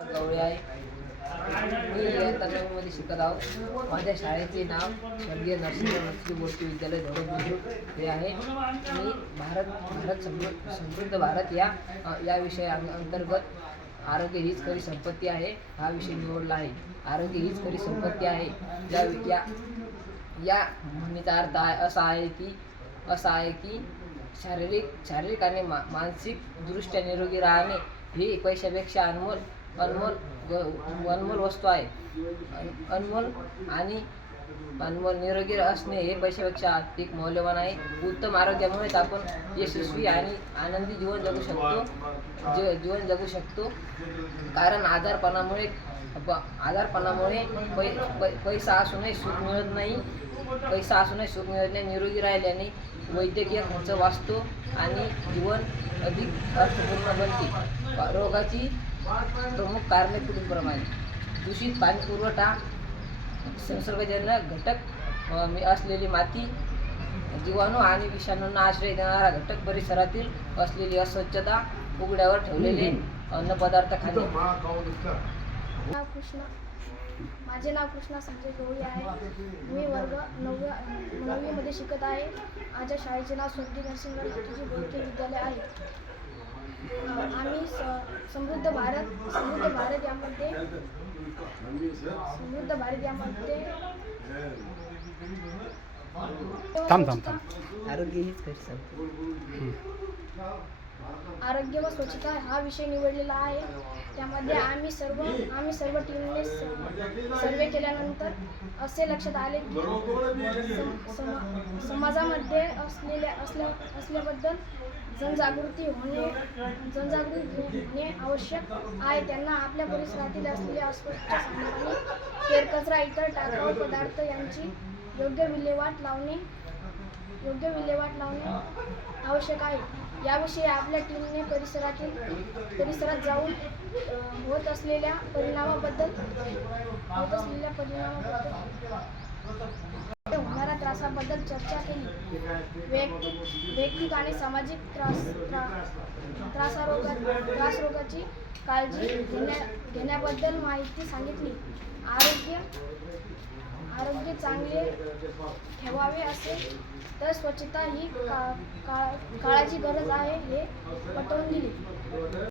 गवळे आहे. मी इयत्ता 9मध्ये शिकत आहोत. माझ्या शाळेचे नाव स्वर्गीय नरसिंह मूर्ती विद्यालय धोरण बुद्रुक हे आहे. मी भारत समृद्ध भारत या विषयाअंतर्गत आरोग्य हीच खरी संपत्ती आहे हा विषय निवडला आहे. आरोग्य हीच खरी संपत्ती आहे. या म्हणीचा अर्थ असा आहे की शारीरिक आणि मानसिक दृष्ट्या निरोगी राहणे ही पैशापेक्षा अनमोल वस्तू आहे. अनमोल निरोगी असणे हे पैशापेक्षा अधिक मौल्यवान आहे. उत्तम आरोग्यामुळेच आपण यशस्वी आणि आनंदी जीवन जगू शकतो. कारण आजारपणामुळे पैसा असूनही सुख मिळत नाही. निरोगी राहिल्याने वैद्यकीय खर्च वाचतो आणि जीवन अधिक अर्थपूर्ण बनते. रोगाची प्रमुख कारणे पुढीलप्रमाणे: दूषित पाणीपुरवठा, संसर्गजन्य घटक असलेली माती, जीवाणू आणि विषाणूंना आश्रय देणारा घटक, परिसरातील असलेली अस्वच्छता, उघड्यावर ठेवलेले अन्नपदार्थ खाणे. माझे नाव कृष्णा संजय गवळी आहे. मी वर्ग 9वीमध्ये शिकत आहे. माझ्या शाळेचे नाव स्वर्गीय नरसिंह मूर्ती विद्यालय आहे. आम्ही समृद्ध भारत यामध्ये आरोग्य व स्वच्छता हा विषय निवडलेला आहे. त्यामध्ये आम्ही सर्व टीमने सर्वे केल्यानंतर असे लक्षात आले की समाजामध्ये असल्याबद्दल जनजागृती होणे आवश्यक आहे. त्यांना आपल्या परिसरातील असलेले अस्वच्छ सामग्री, केरकचरा, इतर टाकाऊ पदार्थ यांची योग्य विल्हेवाट लावणे आवश्यक आहे. याविषयी आपल्या टीमने परिसरात जाऊन होत असलेल्या परिणामाबद्दल होणाऱ्या त्रासाबद्दल चर्चा केली. वैयक्तिक आणि सामाजिक त्रासरोगाची काळजी घेण्याबद्दल माहिती सांगितली. आरोग्य चांगले ठेवावे असेल तर स्वच्छता ही काळाची गरज आहे हे पटवून दिले.